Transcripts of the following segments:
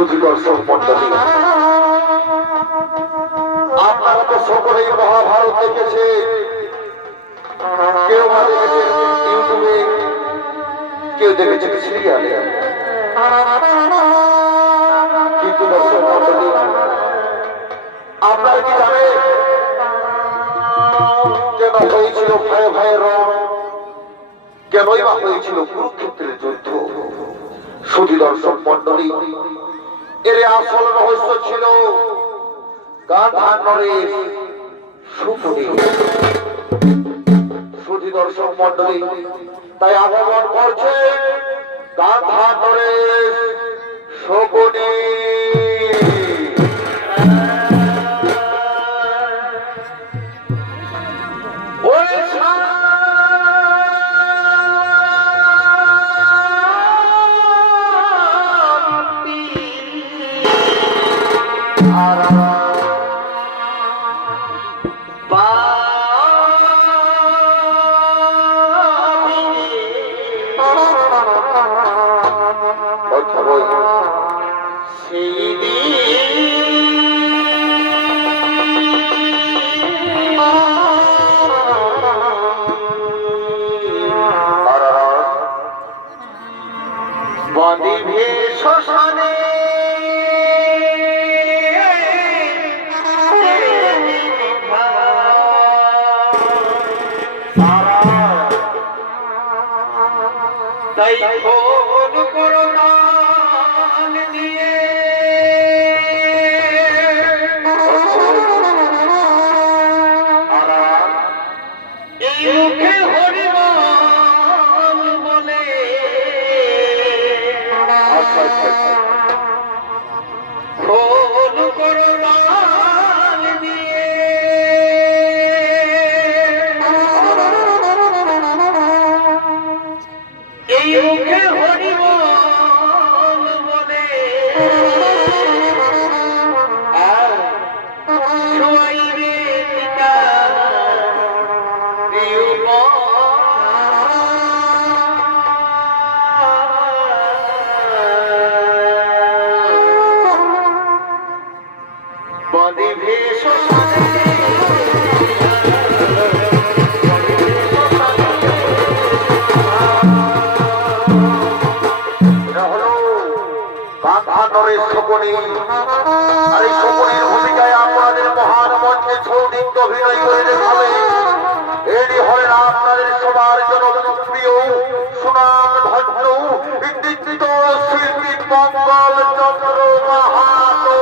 শুধু দর্শক মন্ডলী, আপনারা তো সকলেই মহাভারত দেখেছে, কেউ বা দেখেছেন ইউটিউবে, কেউ দেখেছেন সিরিয়ালে। কিন্তু দর্শক মন্ডলী, আপনারা কি জানেন কেন হয়েছিল ভয়ে ভয়ে রণ, কেনই বা হয়েছিল কুরুক্ষেত্রের যুদ্ধ? শুধু দর্শক মন্ডলী, এর আসল রহস্য ছিল গান্ধার শকুনি। শুধু দর্শক মন্ডলী, তাই আগমন করছে গান্ধার শকুনি। আর এই শকুনির ভূমিকায় আপনাদের মহান মঞ্চে সৌদিত্য অভিনয় করে দেখাবে এরই হলেন আপনাদের সবার জনপ্রিয় সুনাম ধন্য বিদ্যুৎ শিল্পী মঙ্গল চন্দ্র মাহাতো।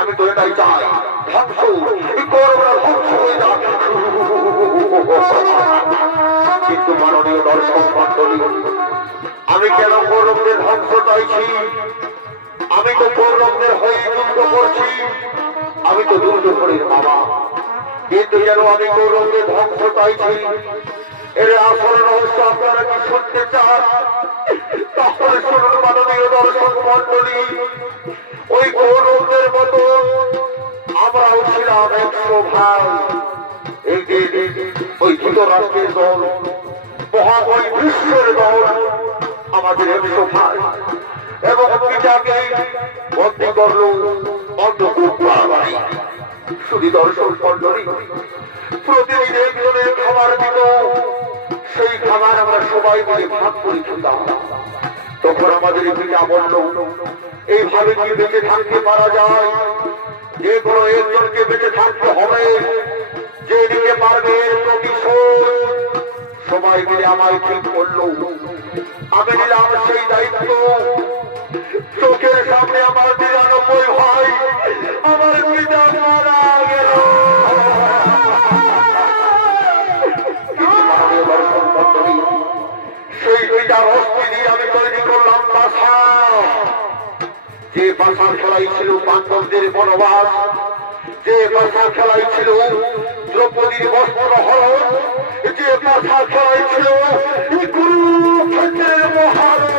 আমি তো এটাই চাই, ধ্বংস কৌরবরা ধ্বংস হয়ে যাক। কিন্তু মাননীয় দর্শক মন্ডলী, আমি কেন কৌরবদের ধ্বংস চাইছি? আমি তো কৌরবদের হয়ে যুদ্ধ করছি, আমি তো দুর্যোধনের বাবা, কিন্তু যেন আমি কৌরবদের ধ্বংস চাইছি। এর আসল রহস্য আপনারা কি শুনতে চান? তাহলে শুনুন মাননীয় দর্শক মন্ডলী, ওই কৌরবদের মতো আমরাও ছিলাম 100 ভাই। এই যে ওই ধৃতরাষ্ট্রের দল, মহাবলী বিশ্বের দল, আমাদের 100 ভাই, এবং পিতাকে বন্দী করলো অন্ধকূপ বাড়ি। শুধু দর্শক মন্ডলী, প্রতিদিন একজনের খাবার দিত, সেই খাবার আমরা সবাই মিলে ভাগ করে খেতাম। তখন আমাদের পিতা বলল, এইভাবে কি বেঁচে থাকতে পারা যায়? যে কোনো একজনকে বেঁচে থাকতে হবে, যে দিকে পারবে এর প্রতিশোধ। সবাই মিলে আমায় ঠিক করলো, আমি নিলাম সেই দায়িত্ব। চোখের সামনে আমার 99 ভাই, আমার পিতা মারা গেল। সেই দুইটার অস্থি দিয়ে আমি তৈরি করলাম বাসা। যে বাসা খেলাই ছিল পাণ্ডবদের বনবাস, যে বাসা খেলাই ছিল দ্রৌপদীর বস্ত্র হরণ, যে বাসা খেলাই ছিল কুরুক্ষেত্রের মহারণ।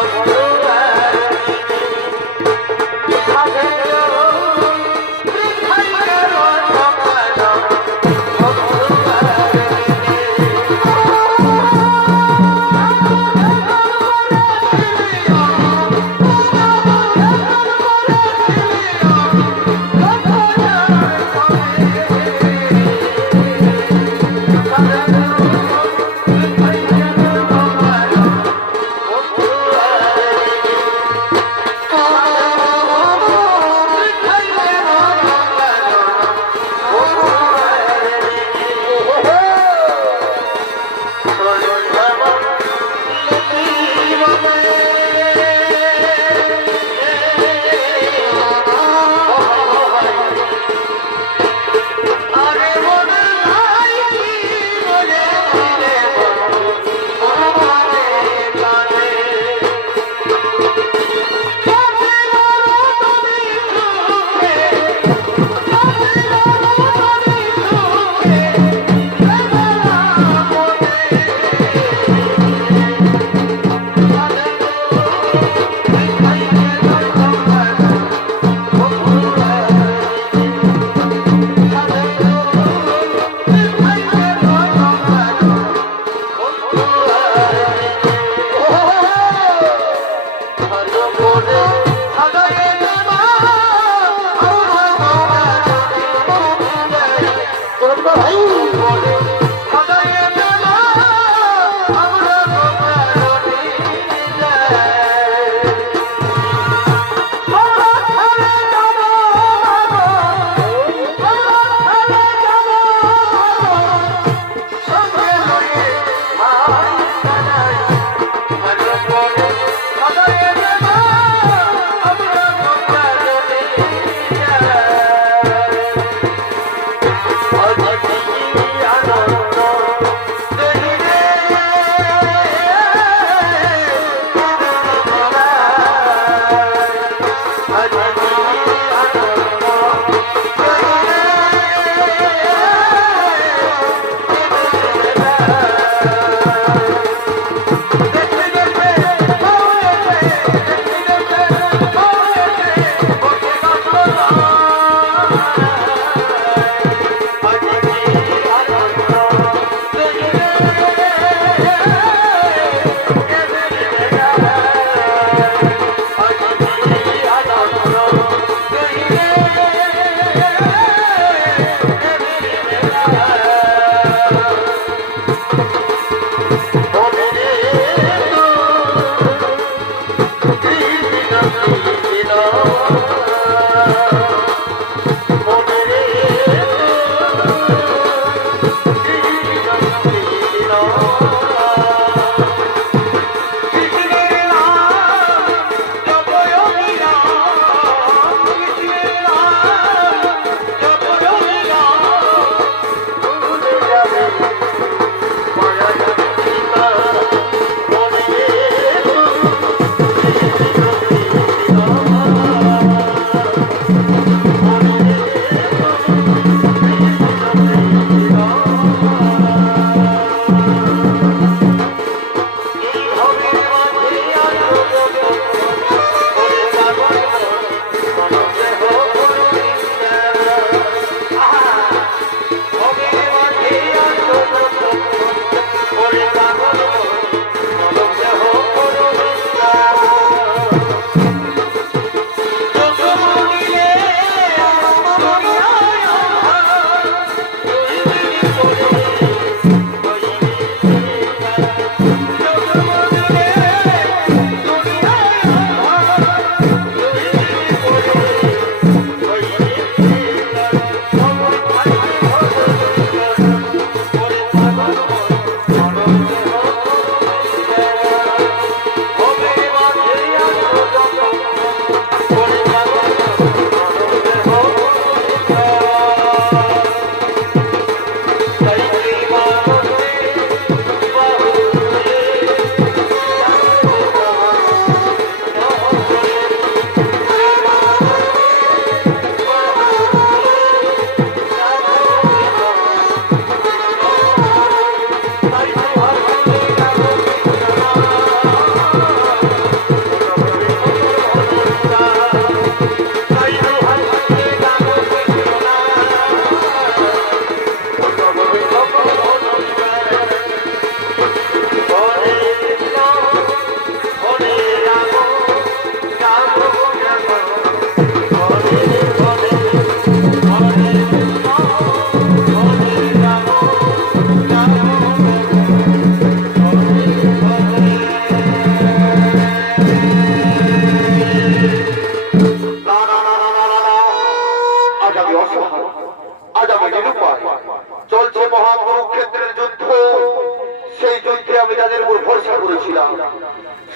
Oh,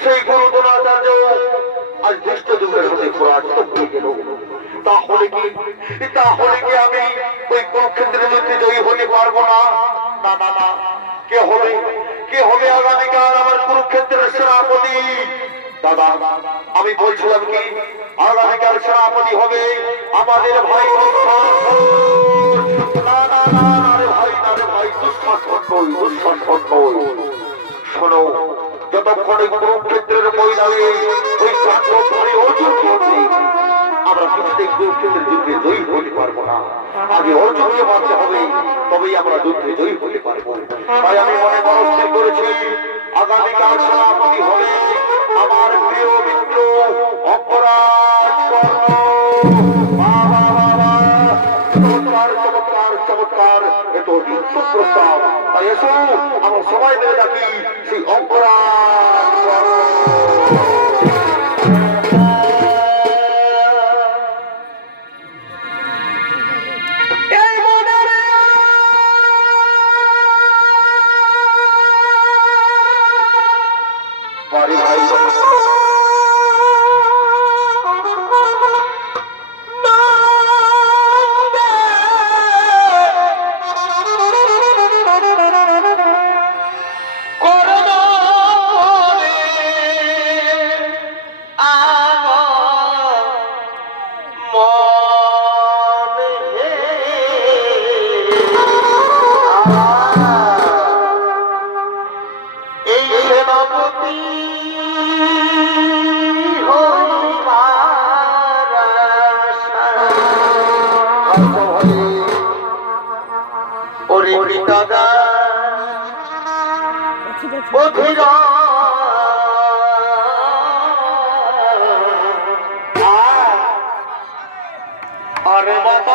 সেই গুরু দ্রোণাচার্য আজ ধৃষ্টদ্যুম্নের হাতে পরাজিত হয়ে গেল। তাহলে কি আমি ওই কুরুক্ষেত্রের যুদ্ধে জয়ী হতে পারবো না? না না না, কে হবে আগামীকাল আমার কুরুক্ষেত্রের সেনাপতি? দাদা, আমি বলছিলাম কি, আগামীকাল সেনাপতি হবে আমাদের ভাই শোনো, যতক্ষণে কুরুক্ষেত্রের ময়দানে ওই প্রান্তরে অর্জুন করছে, আমরা কিছুতেই কুরুক্ষেত্রের যুদ্ধে জয়ী হতে পারবো না। আগে অর্জুনকে মারতে হবে, তবেই আমরা যুদ্ধে জয়ী হতে পারবো। তাই আমি মনে মনস্থির করেছি, আগামীকাল সেনাপতি হবে আমার প্রিয় মিত্র অঙ্গরাজ কর্ণ। চমৎকার, এত নিশ্চিত প্রস্তাব। তাই এসো আমরা সবাই মিলে ডাকি সেই অঙ্গরাজ কর্ণ। अरे बाबा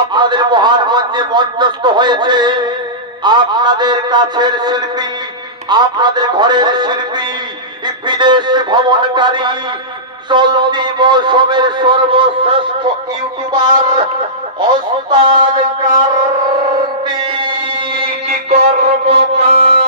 আপনাদের মহান মঞ্চে মঞ্চস্থ হয়েছে আপনাদের কাছের শিল্পী, আপনাদের ঘরের শিল্পী, বিদেশ ভ্রমণকারী, চলতি মৌসুমের সর্বশ্রেষ্ঠ ইউটিউবার ওস্তাদ কার্তিক কর্মকার।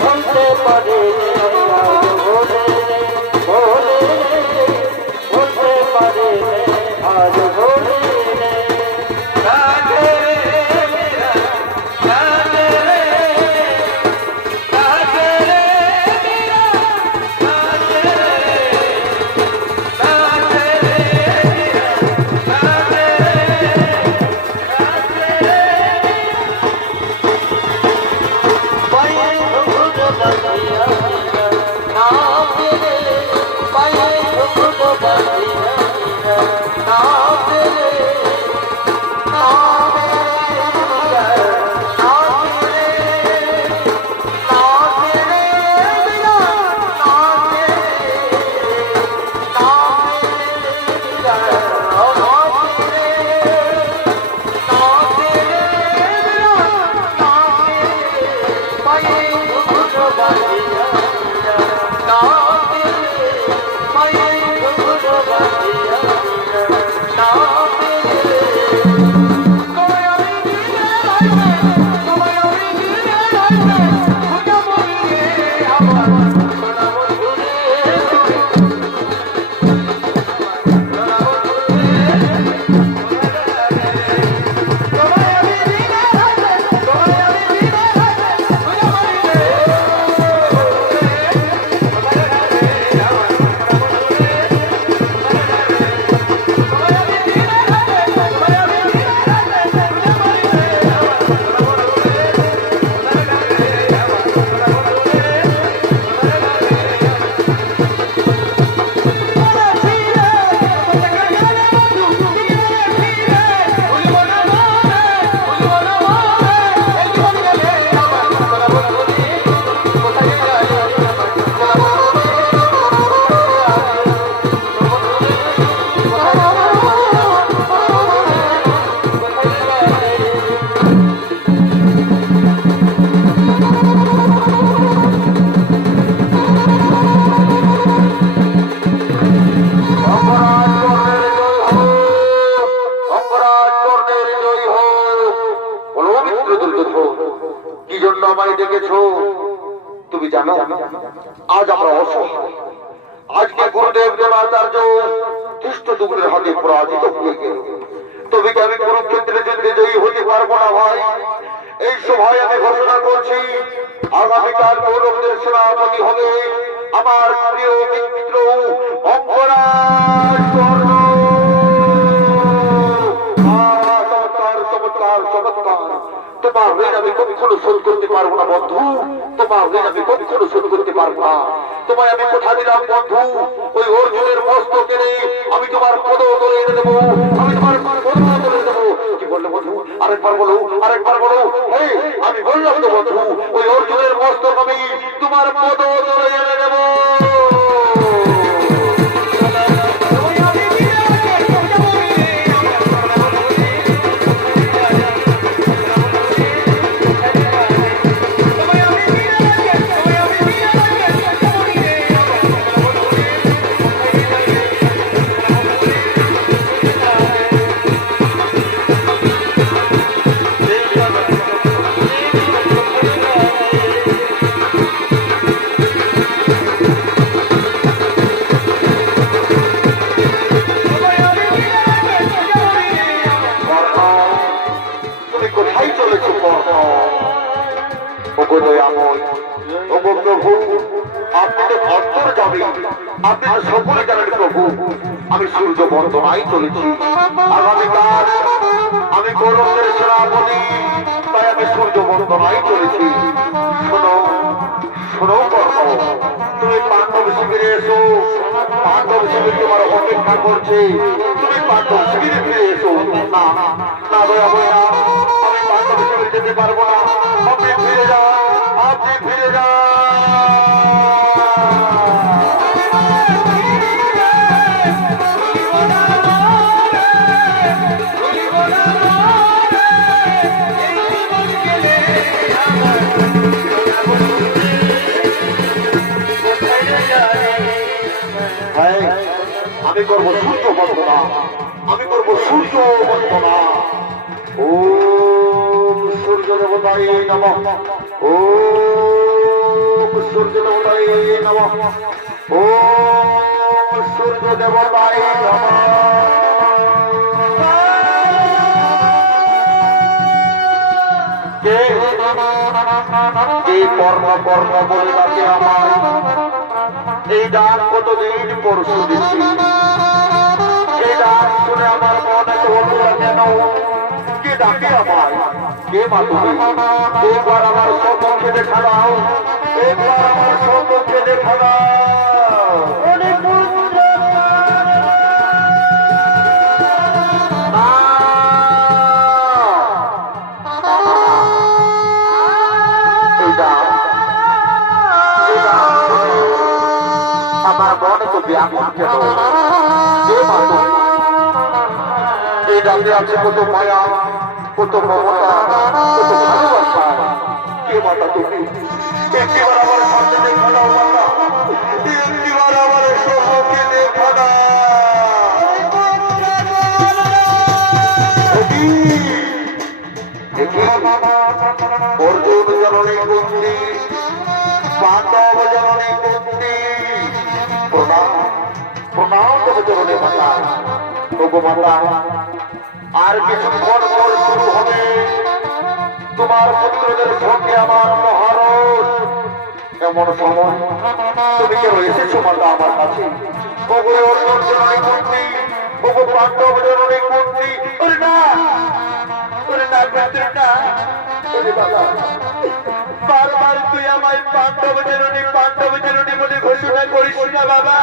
বলতে পারে বলতে পারে আজ ভোলে তুমি জানো আজ আমরা অসহায় আজকে গুরুদেব দেবাচার্য ধৃষ্টদ্যুম্নের হাতে পরাজিত হয়ে গেল তবে কি আমি কুরুক্ষেত্রে যুদ্ধে জয়ী হতে পারবো না ভাই এই সভায় আমি ঘোষণা করছি আগামীকাল কৌরবদের সেনাপতি হবে আমার প্রিয় মিত্র অঙ্গরাজ কর্ণ। চমৎকার চমৎকার তোমার ঋণ আমি কখনো শোধ করতে পারবো না বন্ধু তোমার ঋণ আমি কখনো শোধ করতে পারবো না তোমায় আমি কথা দিলাম বন্ধু ওই অর্জুনের মস্তক কেড়ে আমি তোমার পদ ধরে এনে দেবো আমি তোমার পদ ধরে দেবো কি বললে বন্ধু আরেকবার বলো আমি বললাম তো বন্ধু ওই অর্জুনের মস্তক আমি তোমার পদ ধরে এনে দেবো। আমি সূর্য বন্দনায় চলেছি আগামীকাল আমি কৌরবদের সেনাপতি তাই আমি সূর্য বন্দনায় চলেছি। শোনো শোনো কর্ণ তুমি পাণ্ডব শিবিরে এসো পাণ্ডব শিবির তোমার অপেক্ষা করছে তুমি পাণ্ডব শিবিরে ফিরে এসো। না না দয়া বইয়া আমি পাণ্ডব শিবিরে যেতে পারবো না আপনি ফিরে যান আপনি ফিরে যান। আমি করবো সূর্য বন্দনা আমি করবো সূর্য বন্দনা। ওম সূর্য সূর্য দেবতায় নমঃ সূর্য দেবতায় নমঃ সূর্য দেবতায় নমঃ কে এই কর্ম কর্ম বলে ডাকে আমায়, এই ডাক কতদিন পর শুনেছি, এই ডাক শুনে আমার মনে তো হতো না কেন, কে ডাকে আমায়, কে মা তুমি, একবার আমার সম্মুখে দেখা দাও, একবার আমার সম্মুখে দেখা দাও। আমার মনে তো ব্যাকুল কেন, এই ডাকে আছে কত মায়া, কত মমতা, কত ভালোবাসা। কে মাতা তুমি, একটিবার আমার সামনে দেখা দাও মাতা, একটিবার আমার সম্মুখে দেখা দাও। অর্জুন জননী কুন্তি, পাণ্ডব জননী কুন্তি, প্রণাম প্রণাম তবে জননী মাতা। ওগো মাতা, আর কিছুক্ষণ পর শুরু হবে তোমার পুত্রদের সঙ্গে আমার মহারণ। এমন সময় তুমি কেন এসেছো মাতা আমার কাছে? ওগো অর্জুন জননী কুন্তি, ওগো পাণ্ডব জননী কুন্তি। ওরে না, ওরে না, না, ওরে বাবা, বারবার তুই আমায় পাণ্ডব জননী বলে ঘোষণা করিস না বাবা,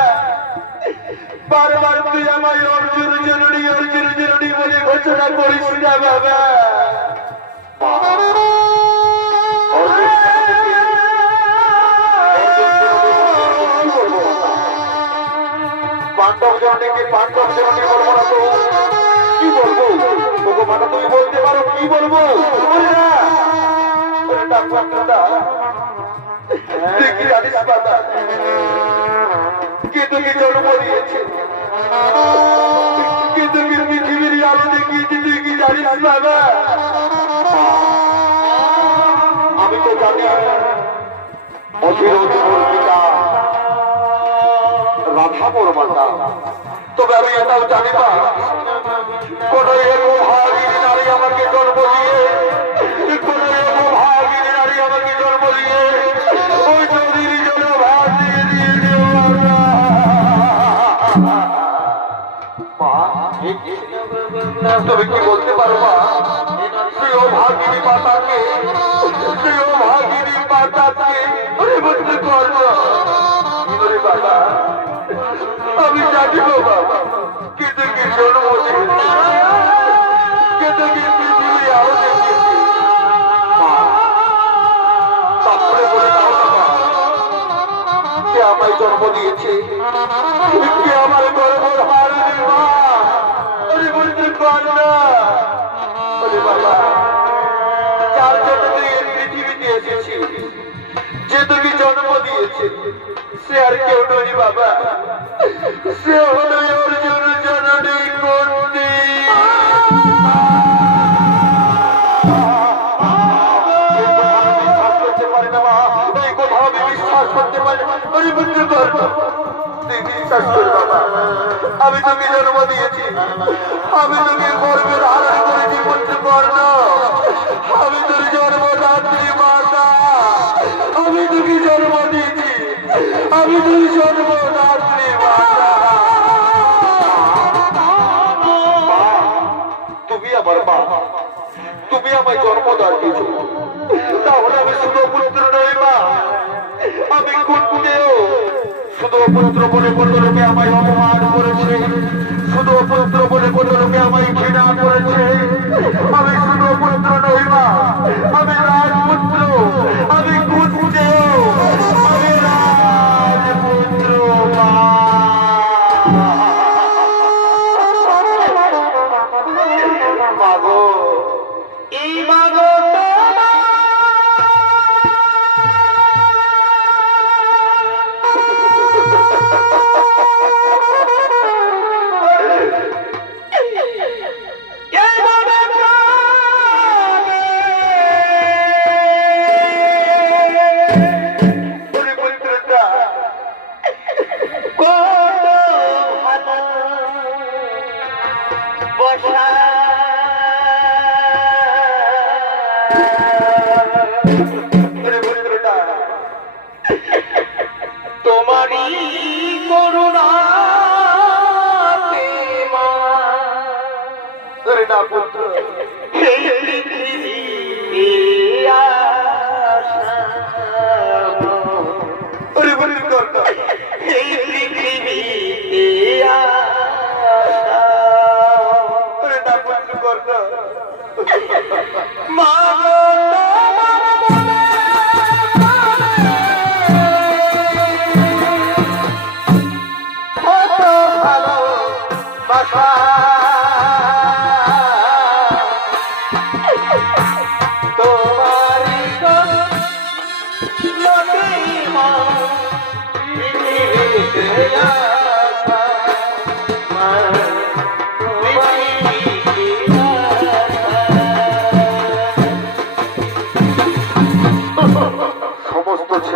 বারবার তুই আমায় অর্জুন জননী বলে ঘোষণা করিস না বাবা। পাণ্ডব জননীকে পাণ্ডব জননী বলবো না তো কি বলবো? ওগো মাতা, তুমি বলতে পারো কি বলবো? দেখি জানিস মাতা, কে তোকে জন্ম দিয়েছে, কে তোকে পৃথিবীর আলো দেখিয়েছে, তুই কি জানিস বাবা? আমি তো জানি অধীর পিতা রাধা মোর মাতা, তবে আমি এটাও জানি না কোন এক ভাগিনী নারী আমাকে জন্ম দিয়ে, কোন এক ভাগিনী নারী আমাকে জন্ম দিয়ে ওই নদীর জন্য ভাগ দিয়ে দিয়েছে। তুমি কি বলতে পারো মা, প্রিয় ভাগিনী মাতাকে, প্রিয় ভাগিনী মাতাকে বুঝতে পারবো? বাবা, আমি জানি গো বাবা, কিন্তু কি জন্ম কিন্তু কি পৃথিবী আরো দেখেছি। তারপরে বলে দাও বাবা, কে আমায় জন্ম দিয়েছে, কে আমার গর্ভর হার মা, আমি বুঝতে পার না। বাবা, যার জন্য তুই এই পৃথিবীতে এসেছি, যে তোকে জন্ম দিয়েছে, সে আর কেউ নয় বাবা, সে হলো অর্জুন জননী কুন্তি। বিশ্বাস করতে পারি না মা, এই কথা আমি বিশ্বাস করতে পারি না। আমি বুঝতে পারবো, তুই বিশ্বাস কর বাবা, আমি তোকে জন্ম দিয়েছি, আমি তোকে গর্বে ধারণ করেছি, বুঝতে পারলো, আমি তোর জন্মদাত্রী মাতা, আমি তোকে জন্ম দিয়েছি, আমি তোর জন্মদাত্রী মাতা। তুমি আমার মা, তুমি আমায় জন্মদান দিয়েছো, তাহলে আমি শুধু পুত্র নই মা, আমি কুন্তিও শুধু পুত্র বলে কোন লোকে আমায় অপমান করেছে, শুধু পুত্র বলে কোন লোকে আমায় ঘৃণা করেছে। আমি শুধু পুত্র নই মা, আমি রাজপুত্র, আমি কুন্তিও, আমি রাজপুত্র মা। মাগো, এই মাগো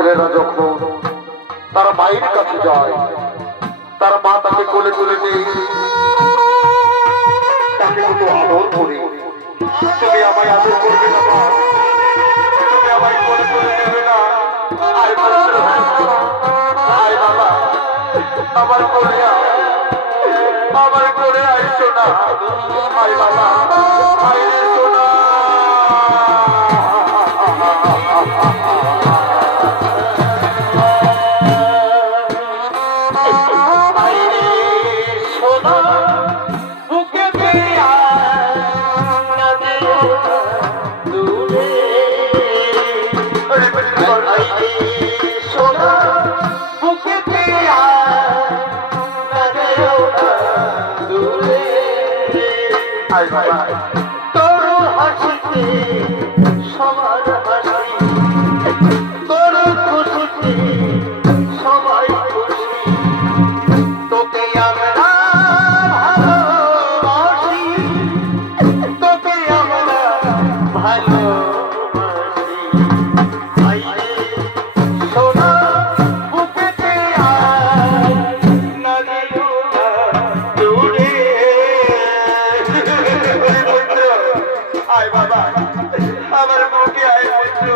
ছেলেরা যখন তার মায়ের কাছে যায়, তার মা তাকে কোলে তুলে নিয়ে তাকে কত আদর করে। তুমি আমায় আদর করবে না মা? তুমি আমায় কোলে তুলে নেবে না? আয় পুত্র, আয় বাবা, আমার কোলে আয়, আমার কোলে আয় সোনা, আয় বাবা, আয় রে সোনা। তোর হাসিতে সবার হাসি, তোর খুশিতে সবাই খুশি, তোকে আমরা ভালোবাসি, তোকে আমরা ভালোবাসি। আইরে সোনা বুকেতে আয়, না যেও না দূরে। আয় বাবা, আমার বুকে আয় পুত্র,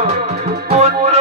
পুত্র।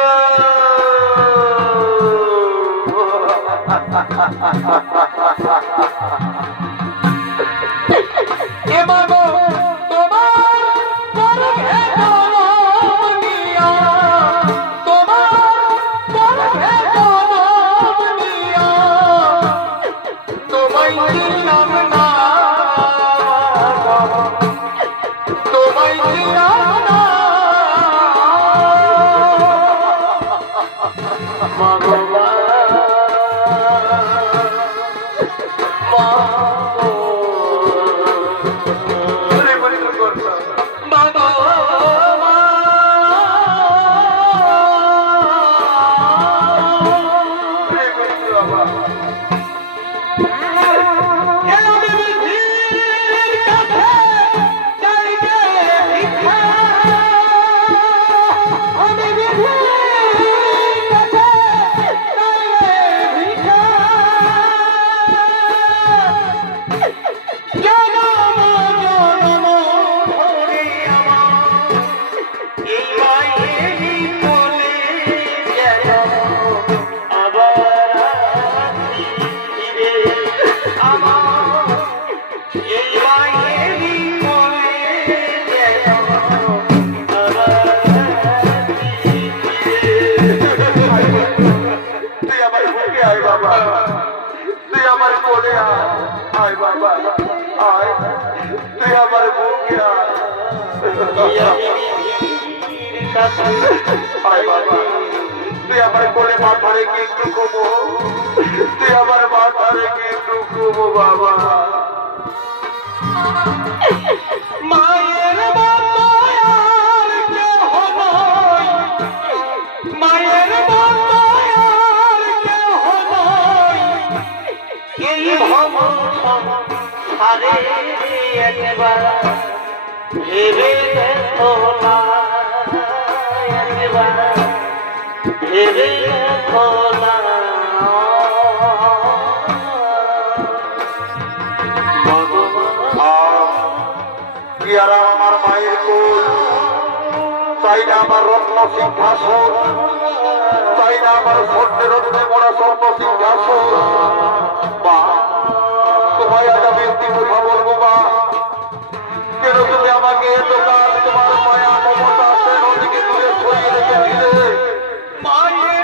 তুই আমার কোলে আয়, আয় বাবা, আয়, তুই আমার বুকে আয়, আয় বাবা, তুই আমার কোলে মাথা রেখে একটু ঘুমো, তুই আমার মাথা রেখে একটু ঘুমো বাবা। মায়ের মতো আর কেহ নাই, মায়ের মতো আর কেহ নাই, এই ভব সংসারে একবার ভেবে দেখো না, একবার ভেবে দেখো না। ইয়ারা আমার মায়ের কোল, চাই না আমার রত্ন সিংহাসন, চাই না আমার স্বর্ণের রত্নে মোড়া স্বর্ণ সিংহাসন। মা, তোমায় আজ আমি একটি কথা বলবো মা, কেন তুমি আমাকে দোকান তোমার মায়া মমতা সে নদীকে দূরে সরিয়ে রেখেছিলে?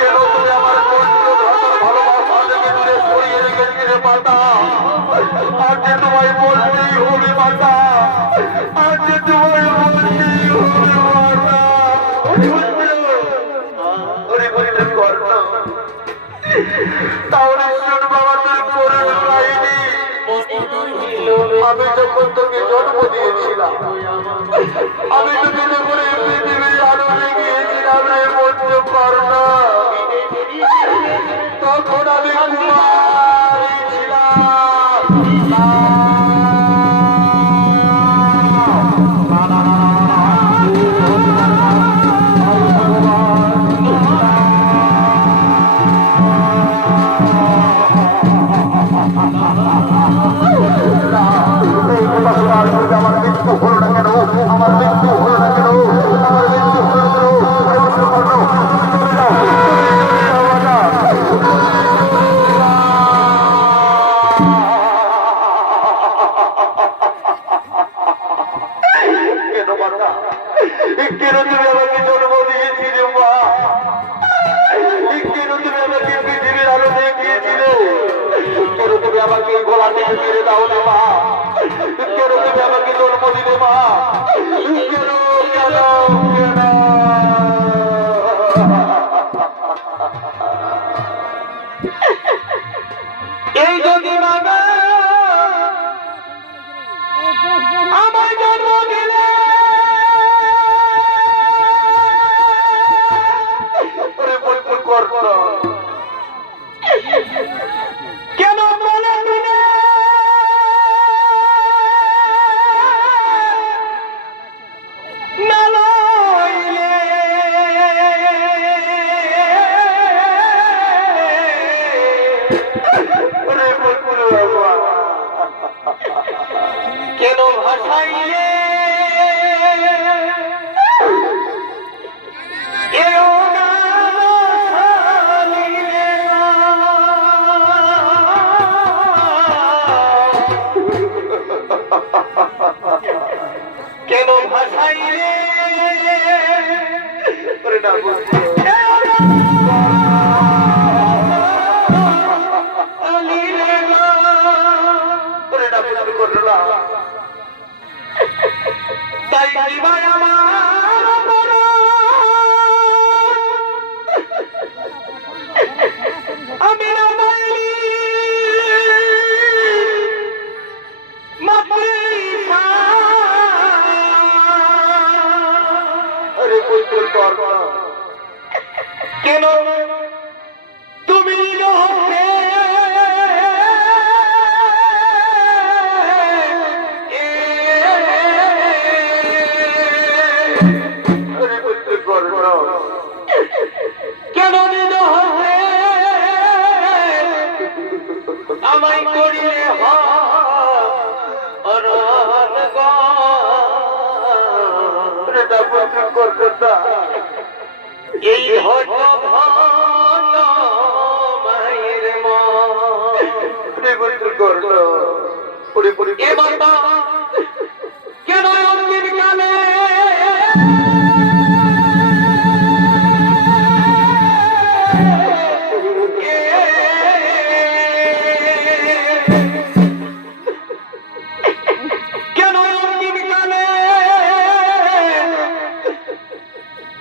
কেন তুমি আমার কষ্ট ভালোবাসা থেকে দূরে সরিয়ে রেখেছিলে মাতা? আর যে তোমায় বলতেই হবে মাতা, আর যে তোমায় বলতেই হবে মাতা। তাহলে শোন বাবা, তুই করে পাইনি। আমি যখন তোকে জন্ম দিয়েছিলাম, আমি তোকে যখন এই পৃথিবীর আলো গিয়েছিলাম রে বলতে পারো না, তখন আমি কুমারী ছিলাম। কেন ভাসাইলে এও না ভাসাইলে কেন ভাসাইলে ওরে না বন্ধু, ওরে না বন্ধু করো না। তাই জীবন আমার অপরাধ। আমি না পাইলি মাতৃষা। আরে বন্ধু কর না। কেন তুমি লোকে আরে বন্ধু কর না। কেন নিল হবে আমায় করিলে হরণ গো। আরে না বন্ধু কর না। এই হট ভট মায়ের মা আরে বন্ধু কর না। ওরে বন্ধু এবার কেন অন্যের কানে কেন অন্যের কানে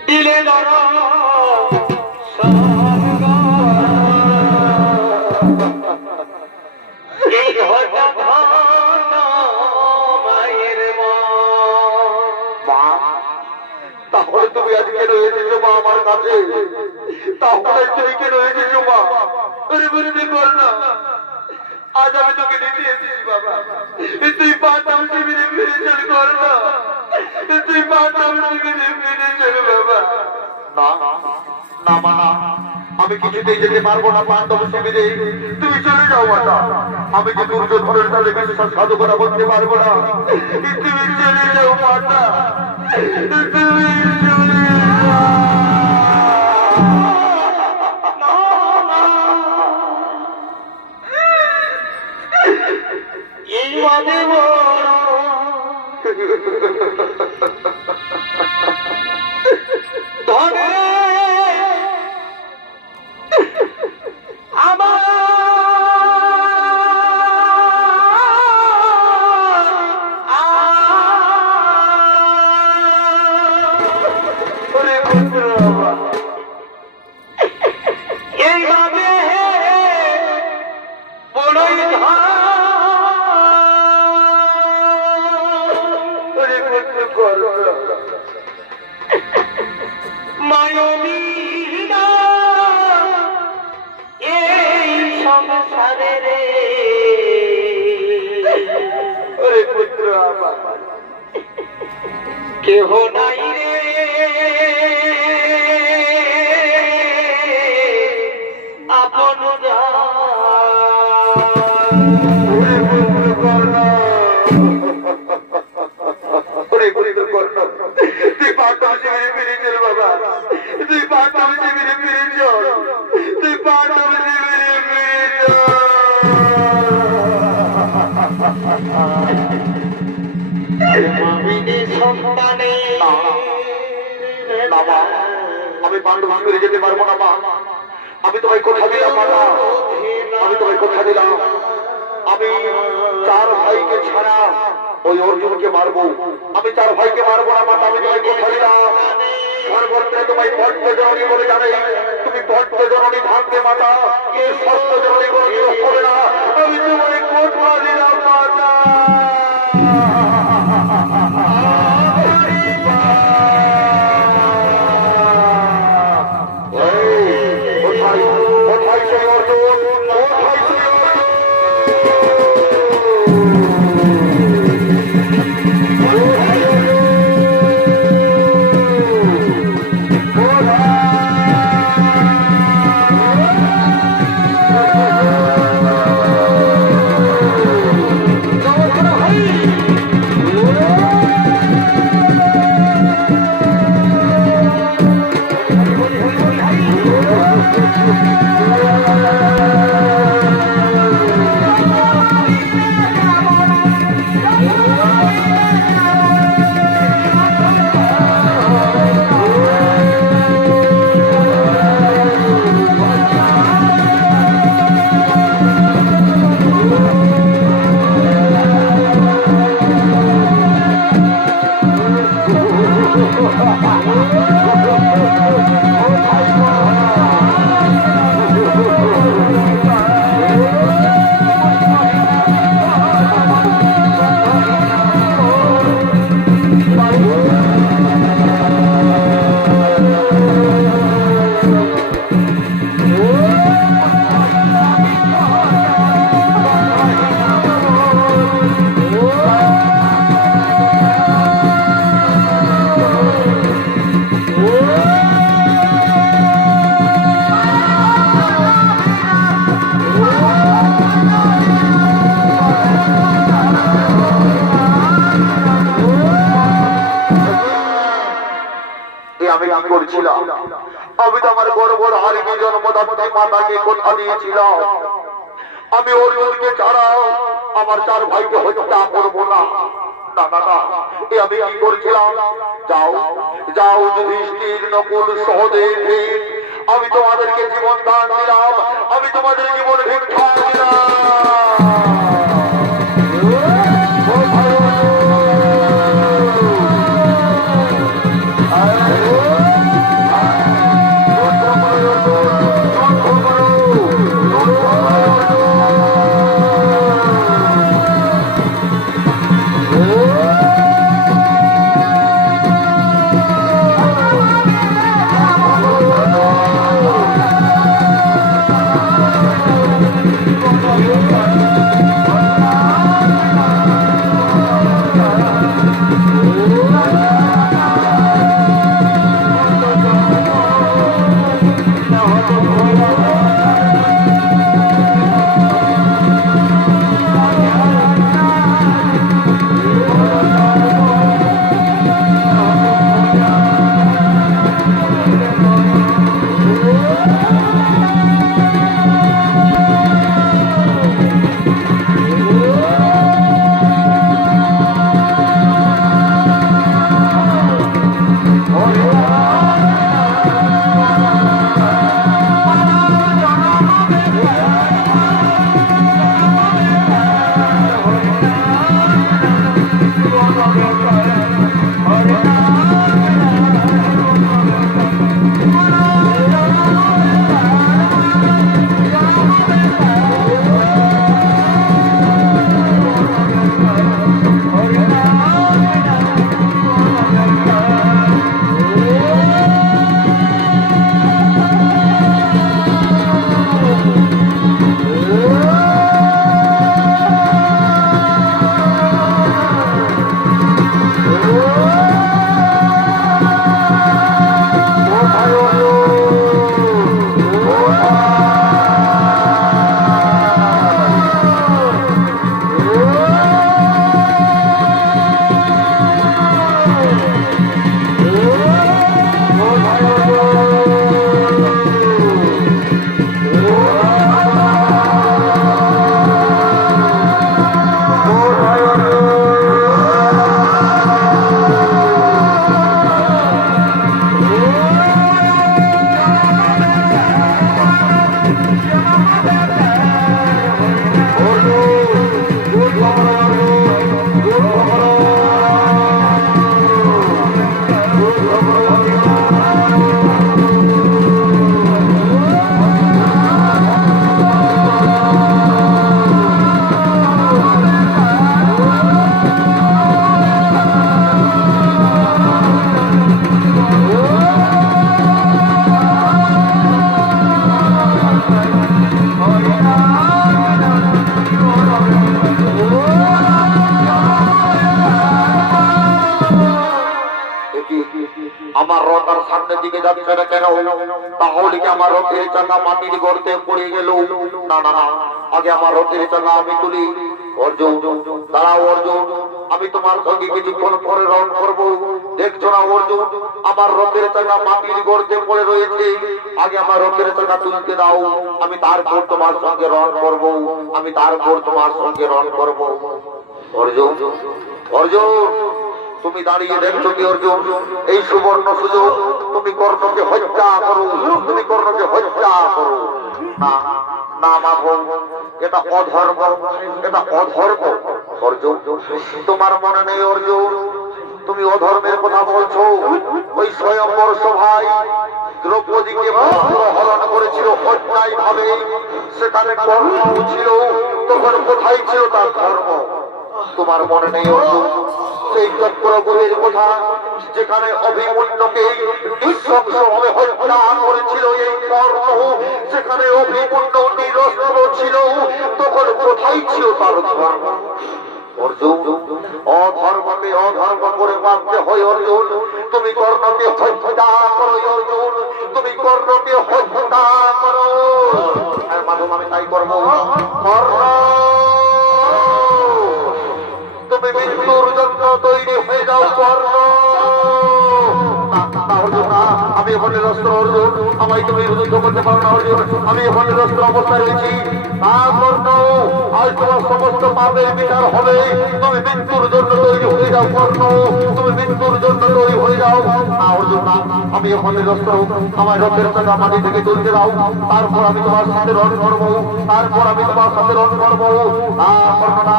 দিলে ধর এই হট ভট মায়ের মা। মা, তাহলে তুমি আজ কেন এসেছো মা আমার কাছে? তাহলে তুই কেন এসেছো মা? আরে বন্ধু কর না। আজ আমি তোকে নিতে এসেছি বাবা। তুই পাঠাম শিবিরে ফিরে চল কর না। তুই পাঠাম শিবিরে ফিরে চল বাবা। না না মা না, আমি কিছুতেই যেতে পারবো না পাণ্ডব শিবিরে। তুমি চলে যাও মাতা। আমি যে দুর্যোধনের সাথে বিশ্বাস সাধনা করতে পারবো না। তুমি চলে যাও মাতা। তুমি চলে যাও। এই মানে ধরে আমার ওরে পুত্র বাবা, এইভাবে বড়ই ওরে পুত্র কর না। মায়না এই সংসারে রে ওরে পুত্র আমার, কেহ নাই রে আপন ওরে পুত্র কর না। ওরে পুত্র কর না। তুই পাঠাম শিবিরে ফিরে চল বাবা। তুই পাঠাম শিবিরে ফিরে চল। তুই পাঠাম শিবিরে ফিরে চল। সন্তানে না মা, আমি পাণ্ডব শিবিরে যেতে পারবো না মা। আমি তোমায় কথা দিলাম মাতা, আমি তোমায় কথা দিলাম। আমি 4 ভাইকে ছাড়া ওই অর্জুনকে মারবো। আমি 4 ভাইকে মারবো না মাতা, আমি তোমায় কথা দিলাম। সর্বত্রে তোমায় ভট্ট জননী বলে জানে। তুমি ভট্ট জননী ভাঙবে মাতা, এই ষষ্ঠ জননী কোনো কিছু হবে না। আমি তোমায় কথা দিলাম মাতা। কোথায় কোথায় সেই অর্জুন? কোথায় সেই অর্জুন? আমি তো আমার গর্বর হারিয়ে জন্মদাত্রী মাতাকে কথা দিয়েছিলাম আমি অর্জুনকে ছাড়া আমার 4 ভাইকে হত্যা করবো না। না না না, এ আমি কি করেছিলাম? যাও যাও যুধিষ্ঠির, নকুল, সহদেব, আমি তোমাদেরকে জীবন দান দিলাম, আমি তোমাদের জীবন ভিক্ষা দিলাম। আমার রথ আর সামনের দিকে যাচ্ছে না কেন? তাহলে কি আমার রথের চাকা মাটির গর্তে পড়ে গেল? না না না, আগে আমার রথের চাকা আমি তুলি। অর্জুন দাঁড়াও অর্জুন, আমি তোমার সঙ্গে কিছুক্ষণ পরে রণ করবো। দেখছো না অর্জুন, আমার রথের চাকা মাটির গর্তে পড়ে রয়েছে, আগে আমার রথের চাকা তুলতে দাও, আমি তারপর তোমার সঙ্গে রণ করবো, আমি তারপর তোমার সঙ্গে রণ করবো। অর্জুন অর্জুন, তুমি দাঁড়িয়ে দেখছো কি অর্জুন? এই সুবর্ণ সুযোগ, তুমি কর্ণকে হত্যা করো, তুমি কর্ণকে হত্যা করো। না না মাগো, এটা অধর্ম, এটা অধর্ম। অর্জুন তোমার মনে নেই অর্জুন, তুমি অধর্মের কথা বলছো? ওই স্বয়ম্বর সভায় দ্রৌপদীকে বস্ত্র হরণ করেছিল অন্যায় ভাবে, সেখানে কর্ণ ছিল, তখন কোথায় ছিল তার ধর্ম? তোমার মনে নেই অর্জুন সেই চক্রগুলির কথা, যেখানে অভিমন্যুকে নৃশংসভাবে হত্যা করেছিল এই কর্ণ, সেখানে অভিমন্যু নিরস্ত্র ছিল, তখন কোথায় ছিল তার ধর্ম? অর্জুন অধর্মকে অধর্ম করে মানতে হয় অর্জুন, তুমি কর্ণকে হত্যা করো অর্জুন, তুমি কর্ণকে হত্যা করো। হ্যাঁ মাধব, আমি তাই করবো। কর্ণ তুমি মৃত্যুর জন্য তৈরি হয়ে যাও কর্ণ। আমি আমি এখন নিরস্ত্র অর্জুন, আমায় তুমি যুদ্ধ করতে পারো না অর্জুন, আমি এখন নিরস্ত্র অবস্থায় রয়েছি। কর্ণ, আজ তোমার সমস্ত পাপের বিচার হবে। তুমি মৃত্যুর জন্য তৈরি হয়ে যাও কর্ণ, তুমি মৃত্যুর জন্য তৈরি হয়ে যাও। না অর্জুন না, আমি এখন নিরস্ত্র, আমায় রথের চাকা মাটি থেকে তুলতে দাও, তারপর আমি তোমার সাথে রণ করবো, তারপর আমি তোমার সাথে রণ করবো। না কর্ণ না,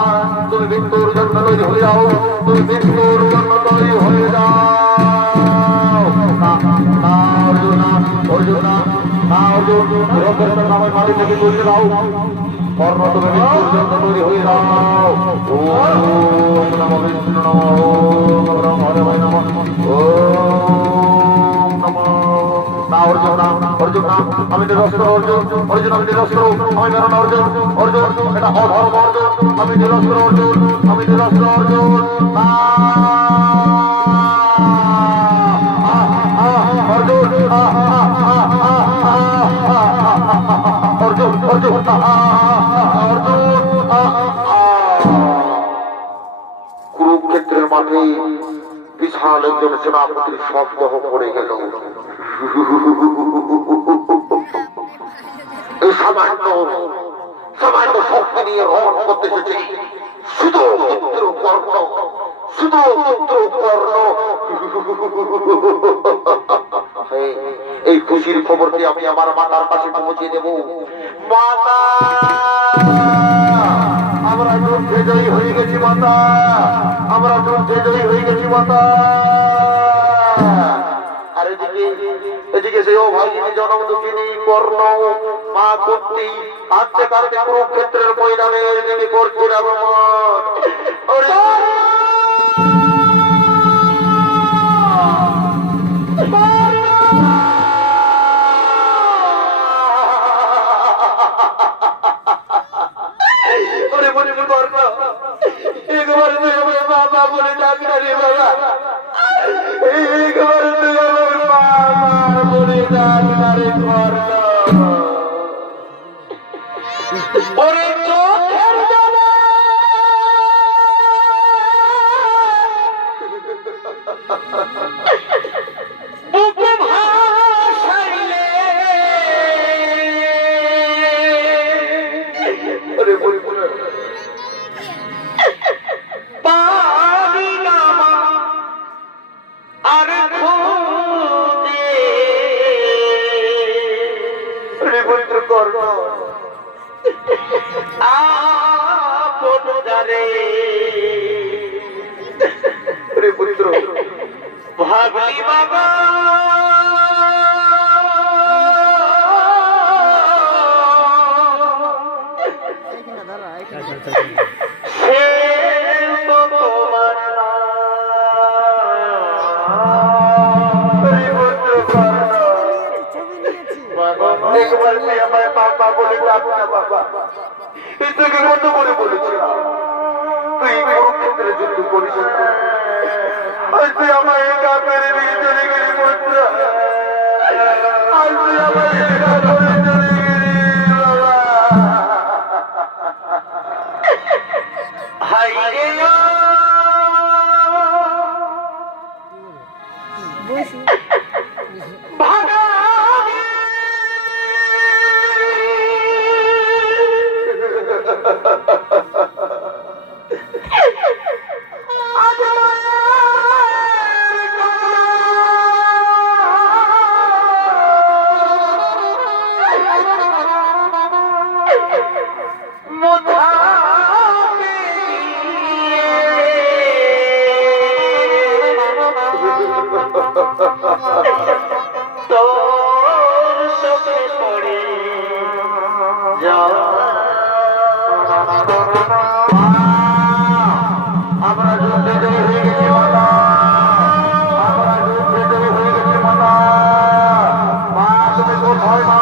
তুমি মৃত্যুর জন্য তৈরি হয়ে যাও, তুমি মৃত্যুর জন্য তৈরি হয়ে যাও। না না অর্জুন না, অর্জুন না, না অর্জুন, রথের চাকা আমায় মাটি থেকে তুলতে দাও, কর্ণ তুমি মৃত্যুর জন্য তৈরি হয়ে যাও। ওম নমঃ বিষ্ণু নমঃ, ওম হরে হরে নমঃ, ওম নমঃ। না অর্জুন না, অর্জুন না, আমি নিরস্ত্র অর্জুন, অর্জুন আমি নিরস্ত্র, আমি মেরো না অর্জুন, অর্জুন এটা অধর্ম অর্জুন, আমি নিরস্ত্র অর্জুন, আমি নিরস্ত্র অর্জুন। না অর্জুন, অর্জুন, অর্জুন, অর্জুন। কুরুক্ষেত্রের মাঠে বিশাল একজন সেনাপতির সপ্তাহ পড়ে গেল। এই সামান্য সামান্য শক্তি নিয়ে রণ করতে এসেছে শুধু পুত্র কর্ণ, শুধু পুত্র কর্ণ। এই খুশির খবরটি আমি আমার মাতার কাছে পৌঁছে দেব। মাতা, আমরা যুদ্ধে জয়ী হয়ে গেছি মাতা, আমরা যুদ্ধে জয়ী হয়ে গেছি মাতা। আর এদিকে সেই অভাগিনী জনম দুঃখিনী কর্ণ, মা কুন্তি কাঁদতে কাঁদতে কুরুক্ষেত্রের ময়দানে এদিকে করছে রাবণ। একবার তুই আমার বাবা বলে ডাক না রে বাবা, একবার তুই আমার বাবা বলে ডাক না রে কর্ণ। ওরে চোখের জলে বুকে ভাসাইলে, ওরে বলি বলে পারি না আর খুঁজে, ওরে পবিত্র কর্ণ আপন যারে, ওরে পবিত্র ভাবলি বাবা সে তো তোমার না। ওরে পবিত্র কর্ণ, একবার তুই আমায় বাবা বলে ডাক না বাবা, এই তোকে কত করে বলেছিলাম তুই কুরুক্ষেত্রে যুদ্ধ করিস, আজ তুই আমায় একা মেরে দিয়ে চলে গেলি পুত্র, আজ তুই আমায় একা করে চলে গেলি বাবা। হাই রে ভাগা আমরা যুদ্ধে জয়ী হয়ে গেছি মাতা, আমরা যুদ্ধে জয়ী হয়ে গেছি মাতা। মা তুমি কোথায় মা,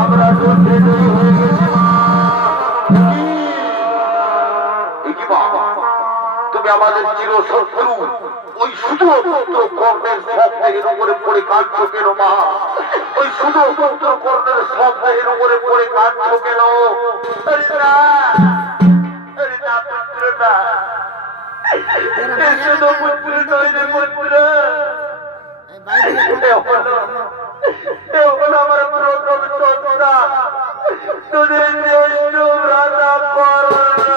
আমরা যুদ্ধে জয়ী হয়ে গেছি মা। তুমি আমাদের চির শত্রু, ওই শুধু পুত্র কর্ণের সপ্তাহের উপরে পড়ে কাঁদছো কেন মা, ওই শুধু পুত্র কর্ণের সপ্তাহের উপরে পড়ে কাঁদছো কেন? পুত্র নয় রে পুত্র, এ হলো আমার প্রথম সন্তান, তোদের জ্যেষ্ঠ ভ্রাতা করুণা।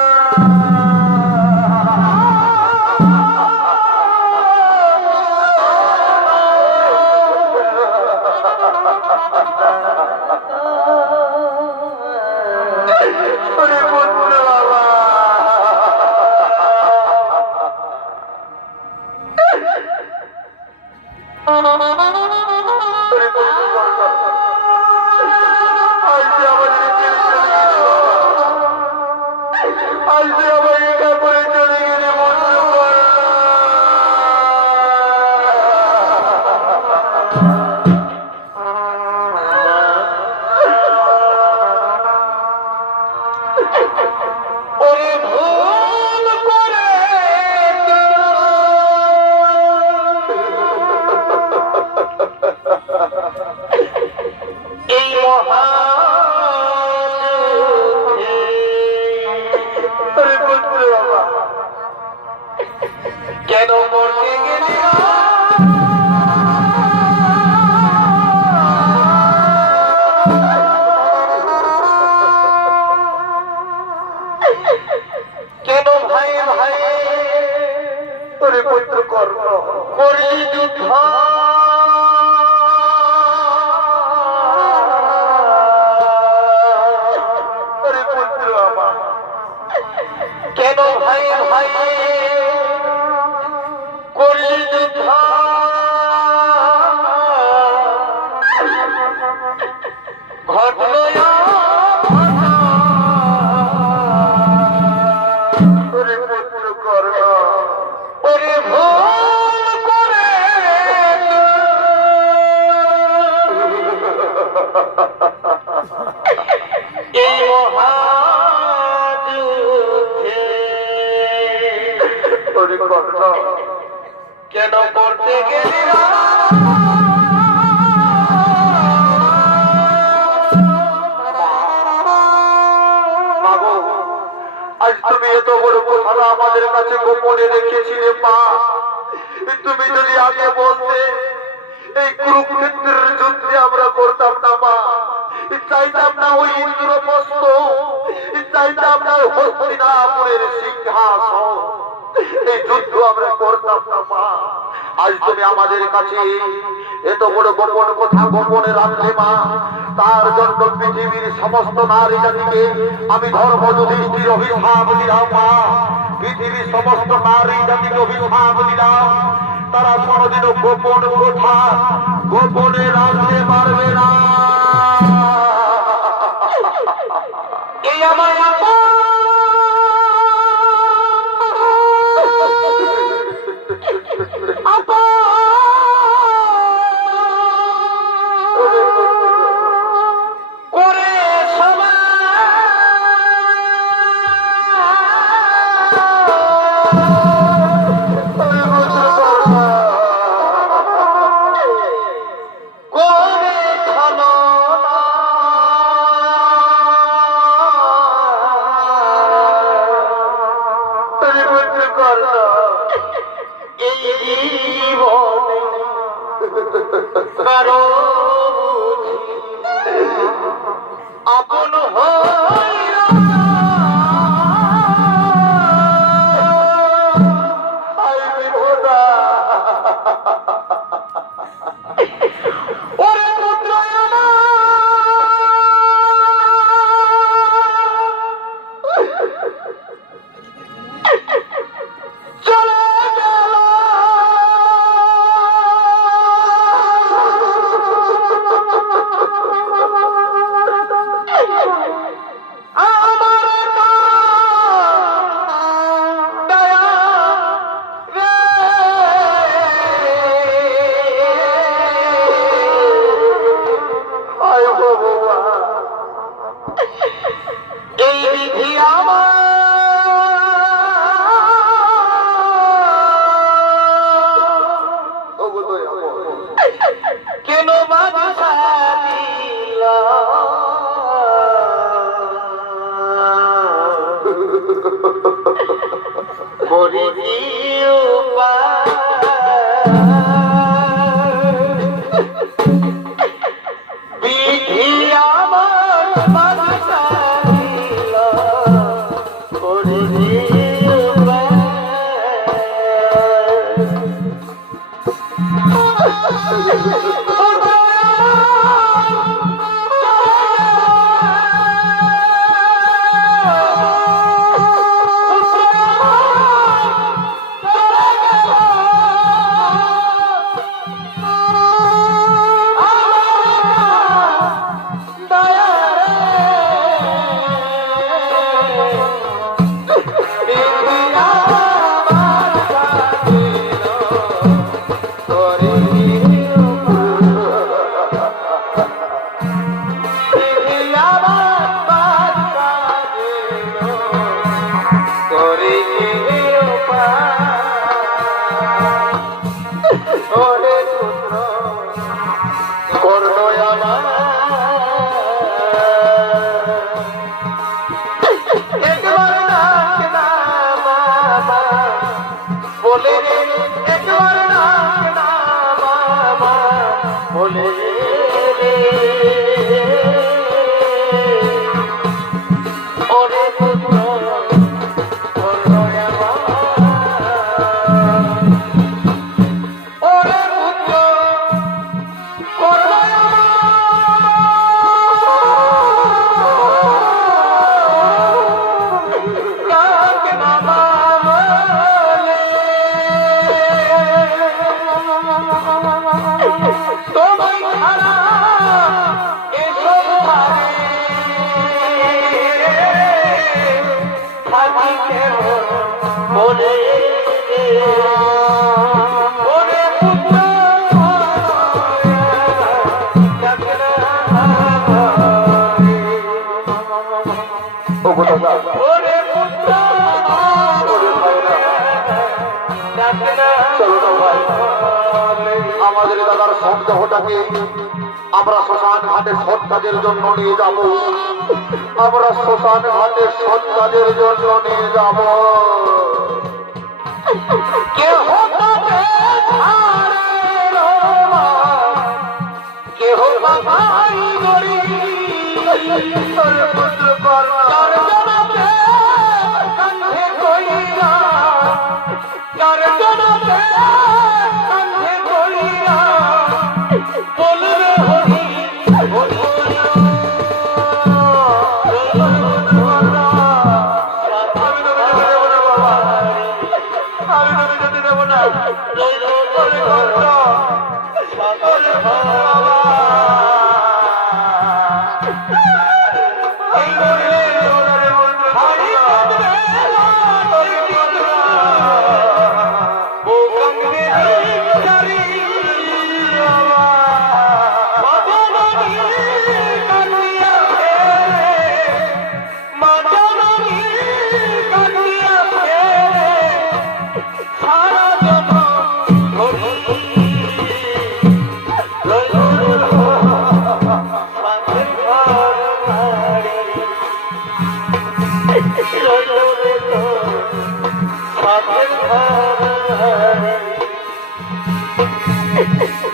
ওরে পুত্র বাবা, ওরে পুত্র বাবা, আজ যে আমাদের ছেড়ে চলে গেলে বাবা, আজ যে আমার একা করে চলে গেলে পুত্র বাবা। ওরে ভুল করে এই মহাযুদ্ধে ওরে পুত্র বাবা, কেন মরতে গেলি কেন ভাই ভাই ওরে পুত্র কর্ণ, করলি যুদ্ধ ওরে পুত্র বাবা, কেন ভাই ভাই করলি যুদ্ধ ঘটল ওরে পুত্র কর্ণ, ওরে ভুল করে এই মহাযুদ্ধে ওরে কর্ণ, কেন করতে গেলি মাগো, আজ তুমি এত বড় কথা আমাদের কাছে গোপনে রেখেছিলে মা। তুমি যদি আগে বলতে, এই কুরুক্ষেত্রের যুদ্ধে আমরা করতাম না মা। চাইতাম না ওই ইন্দ্রপ্রস্থ, চাইতাম না হস্তিনাপুরের সিংহাসন, এই যুদ্ধ আমরা করতাম না মা। আজ তুমি আমাদের কাছে এত বড় গোপন কথা গোপনে রাখলে মা। তার জন্য পৃথিবীর সমস্ত নারী জাতিকে আমি ধর্ম যুধিষ্ঠির অভিশাপ দিলাম মা। পৃথিবীর সমস্ত নারী জাতিকে অভিশাপ দিলাম, তারা কোনোদিনও গোপন কথা গোপনে রাখতে পারবে না। এই আমার করে করে খালো এই জীবনে কারো আপন হইল ওরে পুত্র চলে গেল আমার একবার ডাক না বাবা বলে রে একবার ডাক না বাবা বলে রে ওরে পুত্র ওরে পুত্র আমাদের দাদার সন্দেহটাকে আমরা শ্মশান ঘাটে সৎ কাজের জন্য নিয়ে যাব। আমরা শ্মশান ঘাটে সৎ কাজের জন্য নিয়ে যাব। কেহ তাকে ছাড়ে রোমা, কেহ বাবাই গরি তার জনতে কান্ধে কইরা তার জনতে কান্ধে কইরা বলবে হরি হরি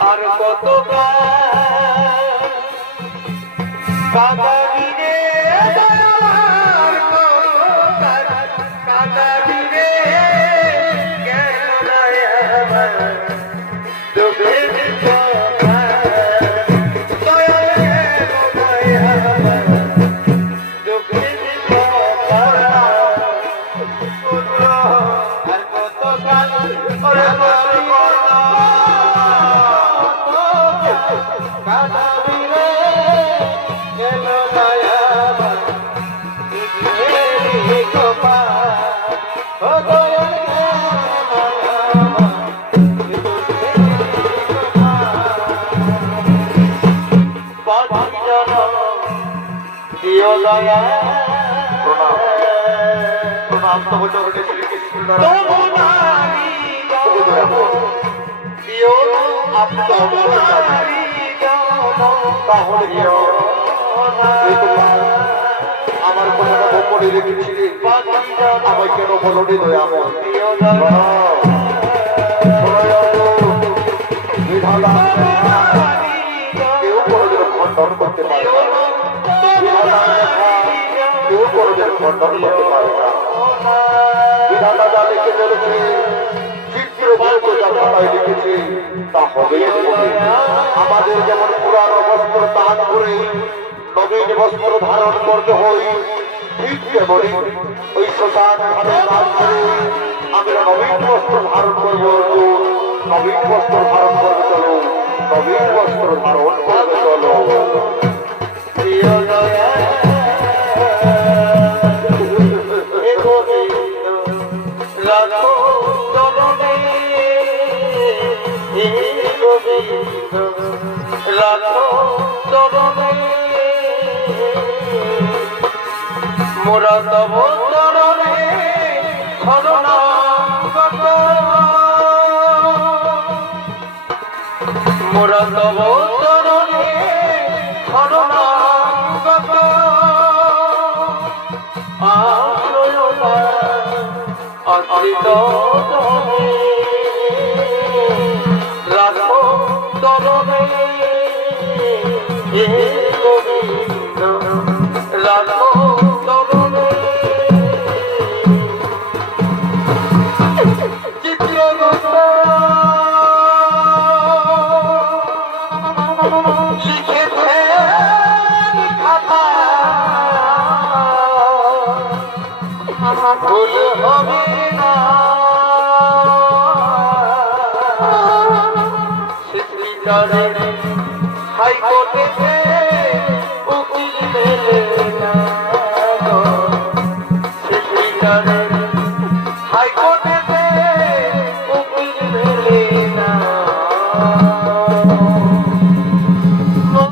আর কত কাঁদাবি রে আর কত কাঁদাবি রে কেন নাই আমার দুঃখের কথা দয়াল কেন নাই আমার দুঃখের কথা আর কত প্রণাম তব চরণে শ্রীকৃষ্ণ আমার কথাটা গোপনে রেখেছিলি, আমায় কেন বলনি দয়াময়? কেউ কোনোদিন খণ্ডন করতে পারে না, কেউ কোনোদিন খণ্ডন করতে পারে না। বিধাতা যা লিখে চলেছে, চিত্র বলতে যা ভাষায় লিখেছে তা হবেই হবে। আমাদের যেমন পুরানো বস্ত্র দান করে নবীন বস্ত্র ধারণ করতে হই, ঠিক তেমনি ওই শ্মশান ঘাটে কাজ করে আমরা নবীন বস্ত্র ধারণ করবো। নবীন বস্ত্র ধারণ করবে চলো, নবীন বস্ত্র ধারণ করবে চলো। মোরা তব চরণে শরণাগত, মোরা তব চরণে অমৃত জলে রাখো তরণে হে গোবিন্দ রাখো তরণে চিত্রগুপ্ত লিখেছে খাতা ভুল হবে না শ্রীচরণে হাইকোর্টে উকিল মেলে না শ্রীচরণে হাইকোর্টে